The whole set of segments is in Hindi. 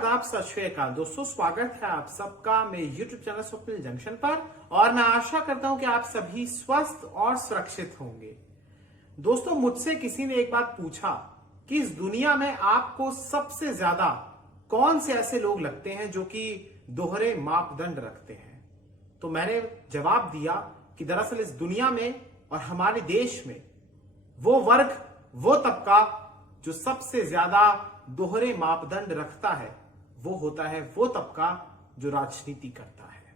आदाब, सत श्री अकाल दोस्तों। स्वागत है आप सबका मेरे YouTube चैनल स्वप्निल जंक्शन पर और मैं आशा करता हूं कि आप सभी स्वस्थ और सुरक्षित होंगे। दोस्तों, मुझसे किसी ने एक बात पूछा कि इस दुनिया में आपको सबसे ज्यादा कौन से ऐसे लोग लगते हैं जो कि दोहरे मापदंड रखते हैं। तो मैंने जवाब दिया कि दरअसल इस दुनिया में और हमारे देश में वो वर्ग, वो तबका जो सबसे ज्यादा दोहरे मापदंड रखता है वो होता है वो तबका जो राजनीति करता है।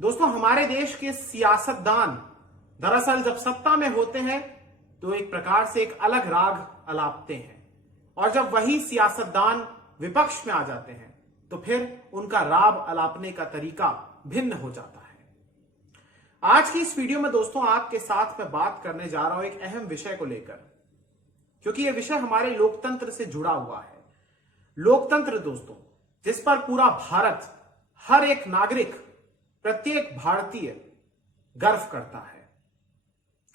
दोस्तों, हमारे देश के सियासतदान दरअसल जब सत्ता में होते हैं तो एक प्रकार से एक अलग राग अलापते हैं और जब वही सियासतदान विपक्ष में आ जाते हैं तो फिर उनका राग अलापने का तरीका भिन्न हो जाता है। आज की इस वीडियो में दोस्तों आपके साथ मैं बात करने जा रहा हूं एक अहम विषय को लेकर, क्योंकि यह विषय हमारे लोकतंत्र से जुड़ा हुआ है। लोकतंत्र दोस्तों, जिस पर पूरा भारत, हर एक नागरिक, प्रत्येक भारतीय गर्व करता है।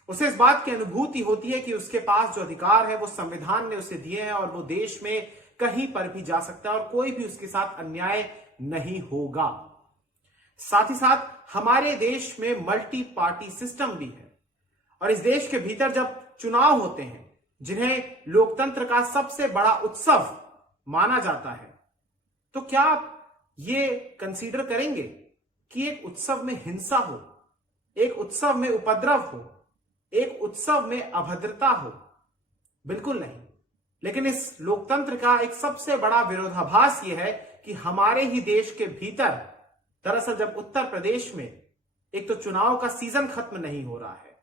उसे इस बात की अनुभूति होती है कि उसके पास जो अधिकार है वो संविधान ने उसे दिए हैं और वो देश में कहीं पर भी जा सकता है और कोई भी उसके साथ अन्याय नहीं होगा। साथ ही साथ हमारे देश में मल्टी पार्टी सिस्टम भी है और इस देश के भीतर जब चुनाव होते हैं जिन्हें लोकतंत्र का सबसे बड़ा उत्सव माना जाता है, तो क्या आप ये कंसीडर करेंगे कि एक उत्सव में हिंसा हो, एक उत्सव में उपद्रव हो, एक उत्सव में अभद्रता हो? बिल्कुल नहीं। लेकिन इस लोकतंत्र का एक सबसे बड़ा विरोधाभास यह है कि हमारे ही देश के भीतर दरअसल जब उत्तर प्रदेश में एक तो चुनाव का सीजन खत्म नहीं हो रहा है,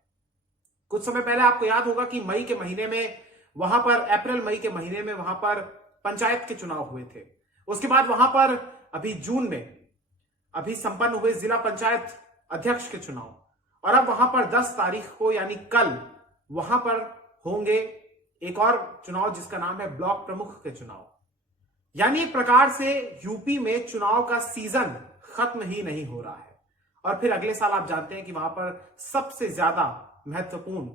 कुछ समय पहले आपको याद होगा कि मई के महीने में वहां पर, अप्रैल मई के महीने में वहां पर पंचायत के चुनाव हुए थे। उसके बाद वहां पर अभी जून में अभी संपन्न हुए जिला पंचायत अध्यक्ष के चुनाव और अब वहां पर 10 तारीख को यानी कल वहां पर होंगे एक और चुनाव जिसका नाम है ब्लॉक प्रमुख के चुनाव। यानी एक प्रकार से यूपी में चुनाव का सीजन खत्म ही नहीं हो रहा है और फिर अगले साल आप जानते हैं कि वहां पर सबसे ज्यादा महत्वपूर्ण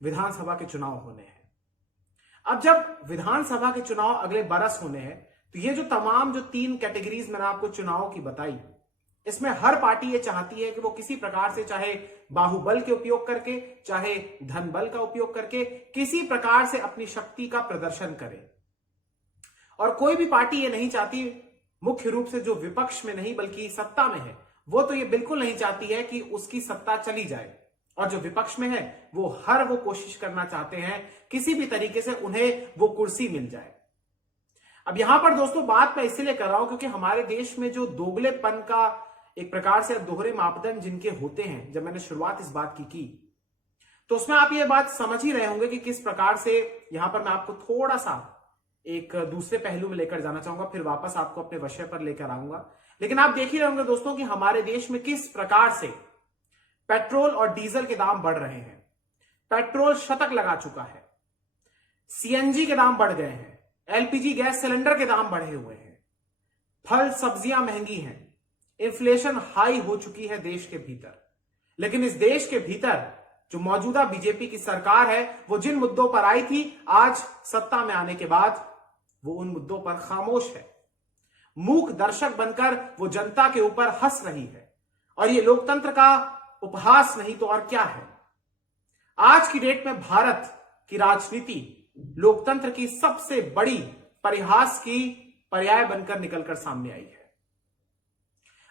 विधानसभा के चुनाव होने हैं। अब जब विधानसभा के चुनाव अगले बरस होने हैं तो ये जो तमाम जो 3 कैटेगरीज मैंने आपको चुनावों की बताई, इसमें हर पार्टी ये चाहती है कि वो किसी प्रकार से, चाहे बाहुबल के उपयोग करके, चाहे धन बल का उपयोग करके, किसी प्रकार से अपनी शक्ति का प्रदर्शन करे। और कोई भी पार्टी ये नहीं चाहती, मुख्य रूप से जो विपक्ष में नहीं बल्कि सत्ता में है, वो तो ये बिल्कुल नहीं चाहती है कि उसकी सत्ता चली जाए। और जो विपक्ष में है वो कोशिश करना चाहते हैं किसी भी तरीके से उन्हें वो कुर्सी मिल जाए। अब यहां पर दोस्तों बात मैं इसलिए कर रहा हूं क्योंकि हमारे देश में जो दोगलेपन का एक प्रकार से दोहरे मापदंड जिनके होते हैं, जब मैंने शुरुआत इस बात की तो उसमें आप ये बात समझ ही रहे होंगे कि किस प्रकार से यहां पर मैं आपको थोड़ा सा एक दूसरे पहलू में लेकर जाना चाहूंगा, फिर वापस आपको अपने विषय पर लेकर आऊंगा। लेकिन आप देख ही रहे होंगे दोस्तों कि हमारे देश में किस प्रकार से पेट्रोल और डीजल के दाम बढ़ रहे हैं। पेट्रोल शतक लगा चुका है, सीएनजी के दाम बढ़ गए हैं, एलपीजी गैस सिलेंडर के दाम बढ़े हुए हैं, फल सब्जियां महंगी हैं, इन्फ्लेशन हाई हो चुकी है देश के भीतर। लेकिन इस देश के भीतर जो मौजूदा बीजेपी की सरकार है वो जिन मुद्दों पर आई थी, आज सत्ता में आने के बाद वो उन मुद्दों पर खामोश है। मूक दर्शक बनकर वो जनता के ऊपर हंस रही है और ये लोकतंत्र का उपहास नहीं तो और क्या है। आज की डेट में भारत की राजनीति लोकतंत्र की सबसे बड़ी परिहास की पर्याय बनकर निकलकर सामने आई है।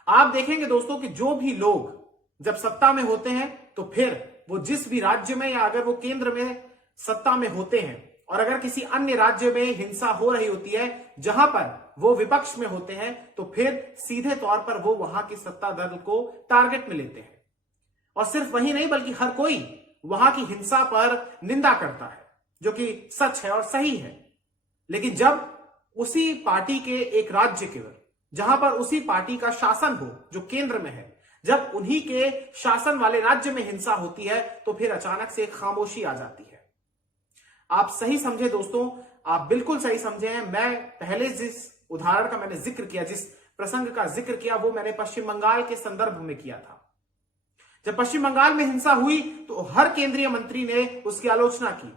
आप देखेंगे दोस्तों कि जो भी लोग जब सत्ता में होते हैं तो फिर वो जिस भी राज्य में या अगर वो केंद्र में सत्ता में होते हैं और अगर किसी अन्य राज्य में हिंसा हो रही होती है जहां पर वो विपक्ष में होते हैं तो फिर सीधे तौर पर वो वहां की सत्ता दल को टारगेट में लेते हैं। और सिर्फ वही नहीं बल्कि हर कोई वहां की हिंसा पर निंदा करता है, जो कि सच है और सही है। लेकिन जब उसी पार्टी के एक राज्य के जहां पर उसी पार्टी का शासन हो जो केंद्र में है, जब उन्हीं के शासन वाले राज्य में हिंसा होती है तो फिर अचानक से खामोशी आ जाती है। आप सही समझे दोस्तों, आप बिल्कुल सही समझे हैं। मैं पहले जिस उदाहरण का मैंने जिक्र किया, जिस प्रसंग का जिक्र किया, वो मैंने पश्चिम बंगाल के संदर्भ में किया था। जब पश्चिम बंगाल में हिंसा हुई तो हर केंद्रीय मंत्री ने उसकी आलोचना की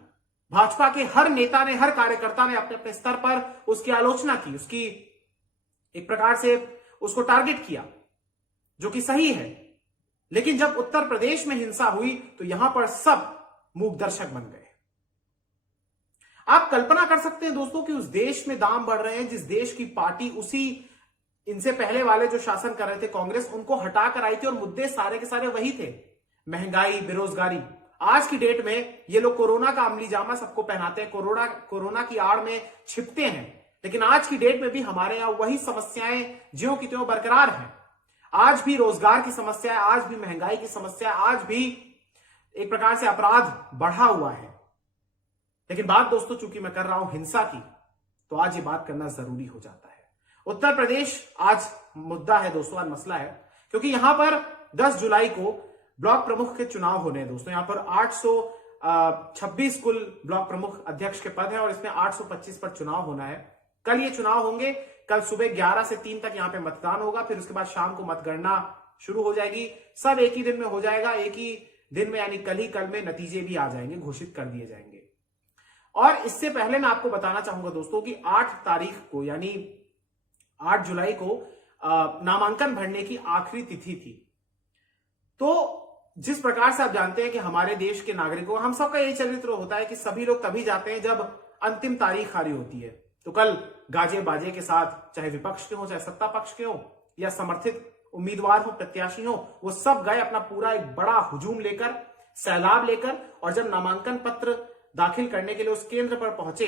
भाजपा के हर नेता ने, हर कार्यकर्ता ने अपने अपने स्तर पर उसकी आलोचना की, उसकी एक प्रकार से उसको टारगेट किया, जो कि सही है। लेकिन जब उत्तर प्रदेश में हिंसा हुई तो यहां पर सब मूक दर्शक बन गए। आप कल्पना कर सकते हैं दोस्तों कि उस देश में दाम बढ़ रहे हैं, जिस देश की पार्टी उसी इनसे पहले वाले जो शासन कर रहे थे कांग्रेस, उनको हटाकर आई थी और मुद्दे सारे के सारे वही थे, महंगाई, बेरोजगारी। आज की डेट में ये लोग कोरोना का अमली जामा सबको पहनाते हैं, कोरोना की आड़ में छिपते हैं, लेकिन आज की डेट में भी हमारे यहां वही समस्याएं ज्यों की त्यों बरकरार हैं। आज भी रोजगार की समस्या है, आज भी महंगाई की समस्या है, आज भी एक प्रकार से अपराध बढ़ा हुआ है। लेकिन बात दोस्तों चूंकि मैं कर रहा हूं हिंसा की, तो आज ये बात करना जरूरी हो जाता है। उत्तर प्रदेश आज मुद्दा है दोस्तों, आज मसला है, क्योंकि यहां पर 10 जुलाई को ब्लॉक प्रमुख के चुनाव होने हैं दोस्तों। यहां पर 826 कुल ब्लॉक प्रमुख अध्यक्ष के पद है और इसमें 825 पर चुनाव होना है। कल ये चुनाव होंगे, कल सुबह 11 से 3 तक यहां पे मतदान होगा, फिर उसके बाद शाम को मतगणना शुरू हो जाएगी। सब एक ही दिन में हो जाएगा, एक ही दिन में, यानी कल में नतीजे भी आ जाएंगे, घोषित कर दिए जाएंगे। और इससे पहले मैं आपको बताना चाहूंगा दोस्तों कि 8 तारीख को यानी 8 जुलाई को नामांकन भरने की आखिरी तिथि थी। तो जिस प्रकार से आप जानते हैं कि हमारे देश के नागरिकों, हम सबका यही चरित्र होता है कि सभी लोग तभी जाते हैं जब अंतिम तारीख आ रही होती है। तो कल गाजे बाजे के साथ, चाहे विपक्ष के हो, चाहे सत्ता पक्ष के हो, या समर्थित उम्मीदवार हो, प्रत्याशी हो, वो सब गए अपना पूरा एक बड़ा हुजूम लेकर, सैलाब लेकर, और जब नामांकन पत्र दाखिल करने के लिए उस केंद्र पर पहुंचे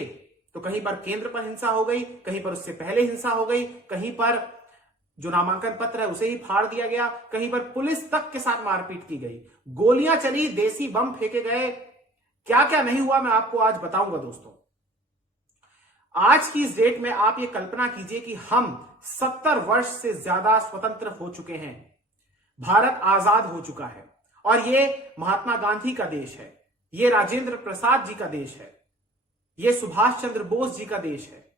तो कहीं पर केंद्र पर हिंसा हो गई, कहीं पर उससे पहले हिंसा हो गई, कहीं पर जो नामांकन पत्र है उसे ही फाड़ दिया गया, कहीं पर पुलिस तक के साथ मारपीट की गई, गोलियां चली, देसी बम फेंके गए, क्या क्या नहीं हुआ मैं आपको आज बताऊंगा दोस्तों। आज की इस डेट में आप ये कल्पना कीजिए कि हम 70 वर्ष से ज्यादा स्वतंत्र हो चुके हैं, भारत आजाद हो चुका है, और ये महात्मा गांधी का देश है, ये राजेंद्र प्रसाद जी का देश है, ये सुभाष चंद्र बोस जी का देश है,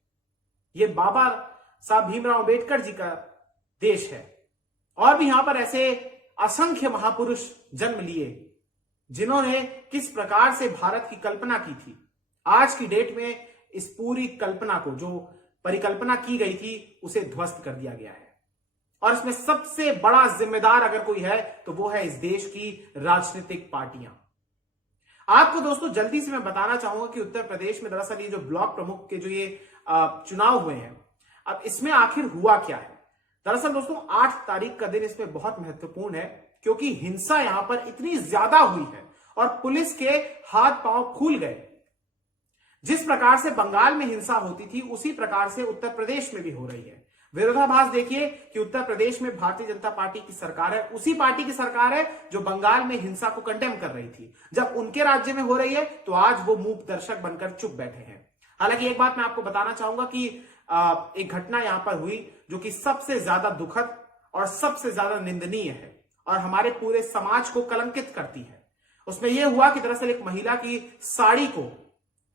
ये बाबा साहब भीमराव अंबेडकर जी का देश है, और भी यहां पर ऐसे असंख्य महापुरुष जन्म लिए जिन्होंने किस प्रकार से भारत की कल्पना की थी। आज की डेट में इस पूरी कल्पना को, जो परिकल्पना की गई थी, उसे ध्वस्त कर दिया गया है, और इसमें सबसे बड़ा जिम्मेदार अगर कोई है तो वो है इस देश की राजनीतिक पार्टियां। आपको दोस्तों जल्दी से मैं बताना चाहूंगा कि उत्तर प्रदेश में दरअसल ये जो ब्लॉक प्रमुख के जो ये चुनाव हुए हैं, अब इसमें आखिर हुआ क्या है। दरअसल दोस्तों 8 तारीख का दिन इसमें बहुत महत्वपूर्ण है, क्योंकि हिंसा यहां पर इतनी ज्यादा हुई है और पुलिस के हाथ पांव फूल गए। जिस प्रकार से बंगाल में हिंसा होती थी, उसी प्रकार से उत्तर प्रदेश में भी हो रही है। विरोधाभास देखिए कि उत्तर प्रदेश में भारतीय जनता पार्टी की सरकार है, उसी पार्टी की सरकार है जो बंगाल में हिंसा को कंडेम कर रही थी। जब उनके राज्य में हो रही है तो आज वो मूक दर्शक बनकर चुप बैठे हैं। हालांकि एक बात मैं आपको बताना चाहूंगा कि एक घटना यहां पर हुई जो कि सबसे ज्यादा दुखद और सबसे ज्यादा निंदनीय है और हमारे पूरे समाज को कलंकित करती है। उसमें यह हुआ कि दरअसल एक महिला की साड़ी को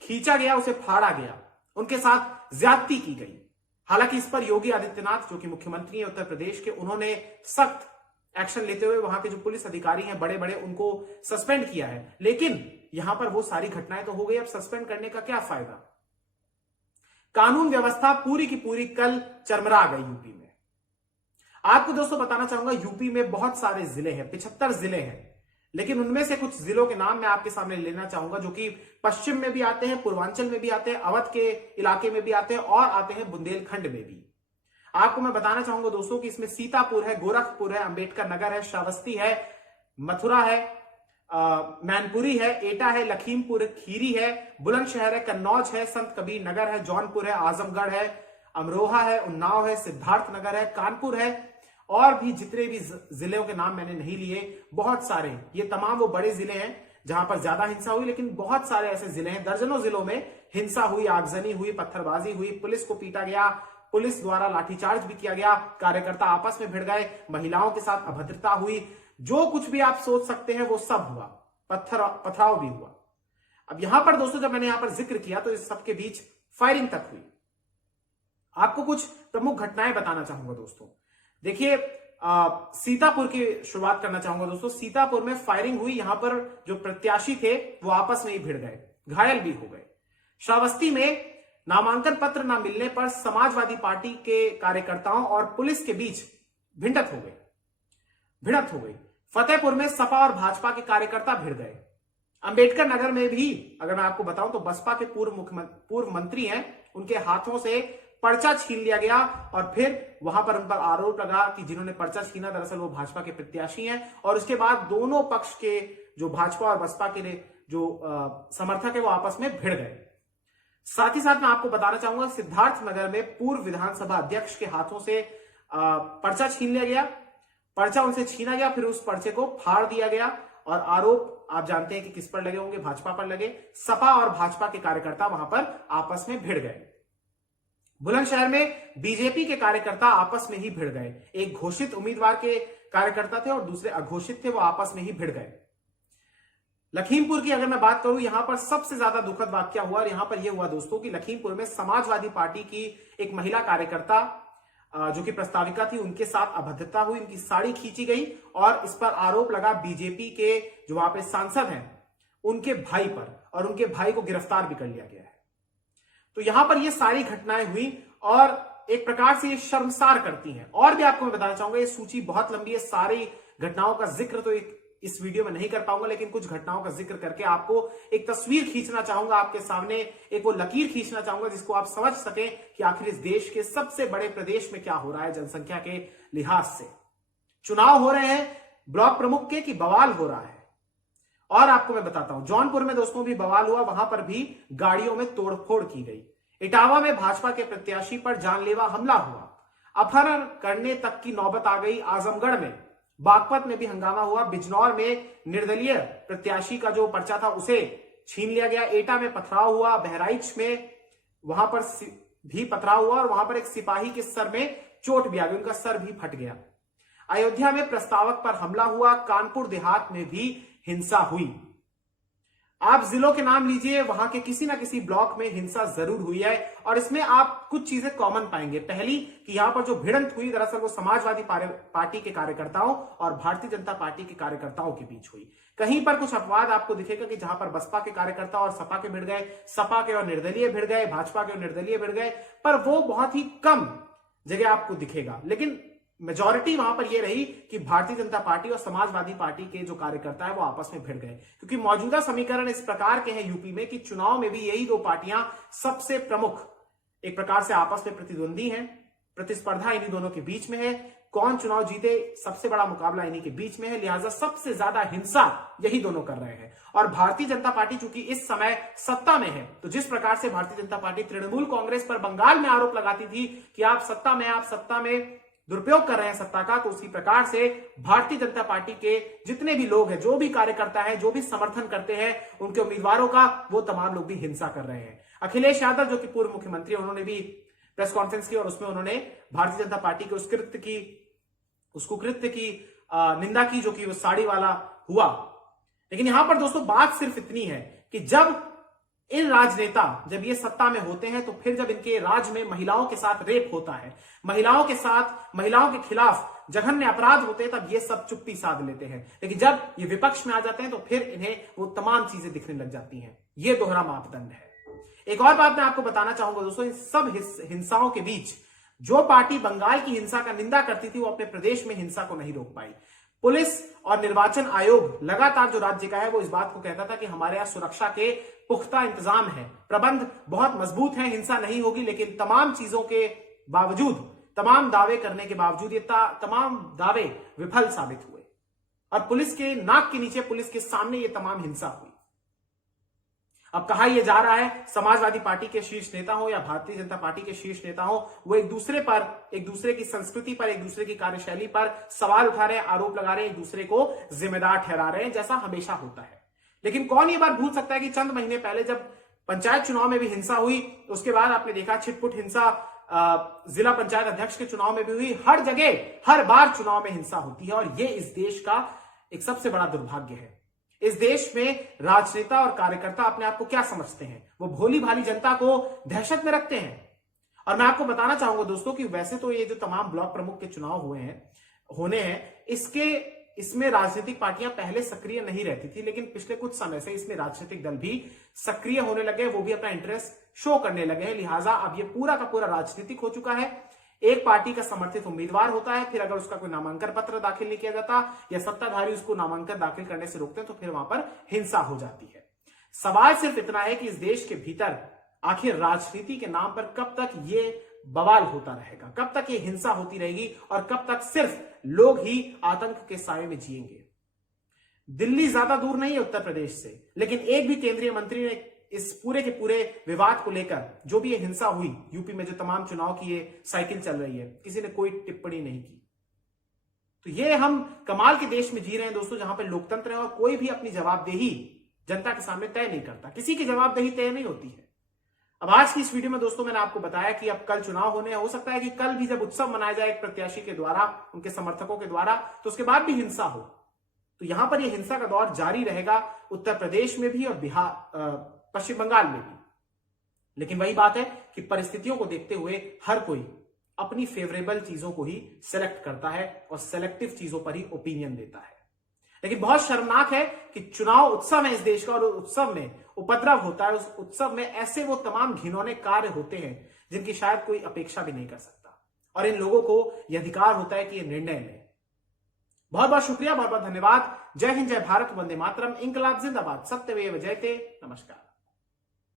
खींचा गया, उसे फाड़ा गया, उनके साथ ज्यादती की गई। हालांकि इस पर योगी आदित्यनाथ जो कि मुख्यमंत्री हैं उत्तर प्रदेश के, उन्होंने सख्त एक्शन लेते हुए वहां के जो पुलिस अधिकारी हैं बड़े बड़े, उनको सस्पेंड किया है। लेकिन यहां पर वो सारी घटनाएं तो हो गई, अब सस्पेंड करने का क्या फायदा। कानून व्यवस्था पूरी की पूरी कल चरमरा गई यूपी में। आपको दोस्तों बताना चाहूंगा यूपी में बहुत सारे जिले हैं, 75 जिले हैं, लेकिन उनमें से कुछ जिलों के नाम मैं आपके सामने लेना चाहूंगा जो कि पश्चिम में भी आते हैं, पूर्वांचल में भी आते हैं, अवध के इलाके में भी आते हैं और आते हैं बुंदेलखंड में भी। आपको मैं बताना चाहूंगा दोस्तों कि इसमें सीतापुर है, गोरखपुर है, अंबेडकर नगर है, श्रावस्ती है, मथुरा है, मैनपुरी है, एटा है, लखीमपुर खीरी है, बुलंदशहर है, कन्नौज है, संत कबीर नगर है, जौनपुर है, आजमगढ़ है, अमरोहा है, उन्नाव है, सिद्धार्थ नगर है, कानपुर है, और भी जितने भी जिलों के नाम मैंने नहीं लिए, बहुत सारे, ये तमाम वो बड़े जिले हैं जहां पर ज्यादा हिंसा हुई। लेकिन बहुत सारे ऐसे जिले हैं, दर्जनों जिलों में हिंसा हुई, आगजनी हुई, पत्थरबाजी हुई, पुलिस को पीटा गया, पुलिस द्वारा लाठीचार्ज भी किया गया, कार्यकर्ता आपस में भिड़ गए, महिलाओं के साथ अभद्रता हुई, जो कुछ भी आप सोच सकते हैं वो सब हुआ, पथराव भी हुआ। अब यहां पर दोस्तों जब मैंने यहां पर जिक्र किया तो इस सबके बीच फायरिंग तक हुई। आपको कुछ प्रमुख घटनाएं बताना चाहूंगा दोस्तों। देखिए सीतापुर की शुरुआत करना चाहूंगा दोस्तों। सीतापुर में फायरिंग हुई, यहां पर जो प्रत्याशी थे वो आपस में ही भिड़ गए, घायल भी हो गए। श्रावस्ती में नामांकन पत्र न मिलने पर समाजवादी पार्टी के कार्यकर्ताओं और पुलिस के बीच भिड़ंत हो गई। फतेहपुर में सपा और भाजपा के कार्यकर्ता भिड़ गए। अंबेडकर नगर में भी अगर मैं आपको बताऊं तो बसपा के पूर्व मंत्री हैं, उनके हाथों से पर्चा छीन लिया गया और फिर वहां पर उन पर आरोप लगा कि जिन्होंने पर्चा छीना दरअसल वो भाजपा के प्रत्याशी हैं। और उसके बाद दोनों पक्ष के जो भाजपा और बसपा के जो समर्थक है वो आपस में भिड़ गए। साथ ही साथ मैं आपको बताना चाहूंगा सिद्धार्थ नगर में पूर्व विधानसभा अध्यक्ष के हाथों से पर्चा छीन लिया गया। पर्चा उनसे छीना गया, फिर उस पर्चे को फाड़ दिया गया और आरोप आप जानते हैं कि किस पर लगे होंगे, भाजपा पर लगे। सपा और भाजपा के कार्यकर्ता वहां पर आपस में भिड़ गए। बुलंदशहर में बीजेपी के कार्यकर्ता आपस में ही भिड़ गए। एक घोषित उम्मीदवार के कार्यकर्ता थे और दूसरे अघोषित थे, वो आपस में ही भिड़ गए। लखीमपुर की अगर मैं बात करूं, यहां पर सबसे ज्यादा दुखद वाकया हुआ और यहां पर यह हुआ दोस्तों कि लखीमपुर में समाजवादी पार्टी की एक महिला कार्यकर्ता जो कि प्रस्ताविका थी, उनके साथ अभद्रता हुई, उनकी साड़ी खींची गई और इस पर आरोप लगा बीजेपी के जो वहां पे सांसद हैं उनके भाई पर, और उनके भाई को गिरफ्तार भी कर लिया गया है। तो यहां पर ये सारी घटनाएं हुई और एक प्रकार से ये शर्मसार करती हैं। और भी आपको मैं बताना चाहूंगा, ये सूची बहुत लंबी है, सारी घटनाओं का जिक्र तो इस वीडियो में नहीं कर पाऊंगा, लेकिन कुछ घटनाओं का जिक्र करके आपको एक तस्वीर खींचना चाहूंगा आपके सामने, एक वो लकीर खींचना चाहूंगा जिसको आप समझ सकें कि आखिर इस देश के सबसे बड़े प्रदेश में क्या हो रहा है जनसंख्या के लिहाज से। चुनाव हो रहे हैं ब्लॉक प्रमुख के कि बवाल हो रहा है। और आपको मैं बताता हूं, जौनपुर में दोस्तों भी बवाल हुआ, वहां पर भी गाड़ियों में तोड़फोड़ की गई। इटावा में भाजपा के प्रत्याशी पर जानलेवा हमला हुआ। अपहरण करने तक की नौबत आ गई आजमगढ़ में। बागपत में भी हंगामा हुआ। बिजनौर में निर्दलीय प्रत्याशी का जो पर्चा था उसे छीन लिया गया। एटा में पथराव हुआ। बहराइच में वहां पर भी पथराव हुआ और वहां पर एक सिपाही के सर में चोट भी आ गई, उनका सर भी फट गया। अयोध्या में प्रस्तावक पर हमला हुआ। कानपुर देहात में भी हिंसा हुई। आप जिलों के नाम लीजिए, वहां के किसी ना किसी ब्लॉक में हिंसा जरूर हुई है और इसमें आप कुछ चीजें कॉमन पाएंगे। पहली कि यहां पर जो भिड़ंत हुई दरअसल वो समाजवादी पार्टी के कार्यकर्ताओं और भारतीय जनता पार्टी के कार्यकर्ताओं के बीच हुई। कहीं पर कुछ अपवाद आपको दिखेगा कि जहां पर बसपा के कार्यकर्ता और सपा के भिड़ गए, सपा के और निर्दलीय भिड़ गए, भाजपा के और निर्दलीय भिड़ गए, पर वो बहुत ही कम जगह आपको दिखेगा। लेकिन मेजॉरिटी वहां पर यह रही कि भारतीय जनता पार्टी और समाजवादी पार्टी के जो कार्यकर्ता है वो आपस में भिड़ गए, क्योंकि मौजूदा समीकरण इस प्रकार के हैं यूपी में कि चुनाव में भी यही दो पार्टियां सबसे प्रमुख एक प्रकार से आपस में प्रतिद्वंदी हैं। प्रतिस्पर्धा इन्हीं दोनों के बीच में है। कौन चुनाव जीते, सबसे बड़ा मुकाबला इन्हीं के बीच में है। लिहाजा सबसे ज्यादा हिंसा यही दोनों कर रहे हैं। और भारतीय जनता पार्टी चूंकि इस समय सत्ता में है, तो जिस प्रकार से भारतीय जनता पार्टी तृणमूल कांग्रेस पर बंगाल में आरोप लगाती थी कि आप सत्ता में दुरुपयोग कर रहे हैं सत्ता का, तो उसी प्रकार से भारतीय जनता पार्टी के जितने भी लोग हैं, जो भी कार्यकर्ता हैं, जो भी समर्थन करते हैं उनके उम्मीदवारों का, वो तमाम लोग भी हिंसा कर रहे हैं। अखिलेश यादव जो कि पूर्व मुख्यमंत्री, उन्होंने भी प्रेस कॉन्फ्रेंस की और उसमें उन्होंने भारतीय जनता पार्टी के उस कुकृत्य की निंदा की जो कि वो साड़ी वाला हुआ। लेकिन यहां पर दोस्तों बात सिर्फ इतनी है कि जब इन राजनेता जब ये सत्ता में होते हैं, तो फिर जब इनके राज में महिलाओं के साथ रेप होता है, महिलाओं के खिलाफ जघन्य अपराध होते हैं, तब ये सब चुप्पी साध लेते हैं। लेकिन जब ये विपक्ष में आ जाते हैं तो फिर इन्हें वो तमाम चीजें दिखने लग जाती हैं। ये दोहरा मापदंड है। एक और बात मैं आपको बताना चाहूंगा दोस्तों, इन सब हिंसाओं के बीच जो पार्टी बंगाल की हिंसा का निंदा करती थी, वो अपने प्रदेश में हिंसा को नहीं रोक पाई। पुलिस और निर्वाचन आयोग लगातार जो राज्य का है वो इस बात को कहता था कि हमारे यहां सुरक्षा के पुख्ता इंतजाम है, प्रबंध बहुत मजबूत है, हिंसा नहीं होगी। लेकिन तमाम चीजों के बावजूद, तमाम दावे करने के बावजूद ये तमाम दावे विफल साबित हुए और पुलिस के नाक के नीचे, पुलिस के सामने ये तमाम हिंसा हुई। अब कहा यह जा रहा है समाजवादी पार्टी के शीर्ष नेता हो या भारतीय जनता पार्टी के शीर्ष नेता हो, वो एक दूसरे की संस्कृति पर, एक दूसरे की कार्यशैली पर सवाल उठा रहे हैं, आरोप लगा रहे हैं, एक दूसरे को जिम्मेदार ठहरा रहे हैं, जैसा हमेशा होता है। लेकिन कौन ये बात भूल सकता है कि चंद महीने पहले जब पंचायत चुनाव में भी हिंसा हुई, उसके बाद आपने देखा छिटपुट हिंसा जिला पंचायत अध्यक्ष के चुनाव में भी हुई। हर जगह, हर बार चुनाव में हिंसा होती है और ये इस देश का एक सबसे बड़ा दुर्भाग्य है। इस देश में राजनेता और कार्यकर्ता अपने आप को क्या समझते हैं? वो भोली भाली जनता को दहशत में रखते हैं। और मैं आपको बताना चाहूंगा दोस्तों कि वैसे तो ये जो तमाम ब्लॉक प्रमुख के चुनाव होने हैं, इसमें राजनीतिक पार्टियां पहले सक्रिय नहीं रहती थी, लेकिन पिछले कुछ समय से इसमें राजनीतिक दल भी सक्रिय होने लगे, वो भी अपना इंटरेस्ट शो करने लगे हैं। लिहाजा अब ये पूरा का पूरा राजनीतिक हो चुका है। एक पार्टी का समर्थित उम्मीदवार होता है, फिर अगर उसका कोई नामांकन पत्र दाखिल नहीं किया जाता या सत्ताधारी उसको नामांकन दाखिल करने से रोकते हैं तो फिर वहां पर हिंसा हो जाती है। सवाल सिर्फ इतना है कि इस देश के भीतर आखिर राजनीति के नाम पर कब तक ये बवाल होता रहेगा, कब तक ये हिंसा होती रहेगी और कब तक सिर्फ लोग ही आतंक के साए में जिएंगे। दिल्ली ज्यादा दूर नहीं है उत्तर प्रदेश से, लेकिन एक भी केंद्रीय मंत्री ने इस पूरे के पूरे विवाद को लेकर, जो भी ये हिंसा हुई यूपी में, जो तमाम चुनाव की ये साइकिल चल रही है, किसी ने कोई टिप्पणी नहीं की। तो ये हम कमाल के देश में जी रहे हैं दोस्तों, जहां पर लोकतंत्र है और कोई भी अपनी जवाबदेही जनता के सामने तय नहीं करता, किसी की जवाबदेही तय नहीं होती है। अब आज की इस वीडियो में दोस्तों मैंने आपको बताया कि अब कल चुनाव होने हैं, हो सकता है कि कल भी जब उत्सव मनाया जाए एक प्रत्याशी के द्वारा, उनके समर्थकों के द्वारा, तो उसके बाद भी हिंसा हो। तो यहां पर यह हिंसा का दौर जारी रहेगा, उत्तर प्रदेश में भी और बिहार, पश्चिम बंगाल में भी। लेकिन वही बात है कि परिस्थितियों को देखते हुए हर कोई अपनी फेवरेबल चीजों को ही सेलेक्ट करता है और सेलेक्टिव चीजों पर ही ओपिनियन देता है। लेकिन बहुत शर्मनाक है कि चुनाव उत्सव है इस देश का और उत्सव में उपद्रव होता है, उस उत्सव में ऐसे वो तमाम घिनौने कार्य होते हैं जिनकी शायद कोई अपेक्षा भी नहीं कर सकता, और इन लोगों को यह अधिकार होता है कि ये निर्णय लें। बहुत बहुत शुक्रिया, बहुत बहुत धन्यवाद। जय हिंद, जय भारत, वंदे मातरम, इंकलाब जिंदाबाद, सत्यमेव जयते। नमस्कार।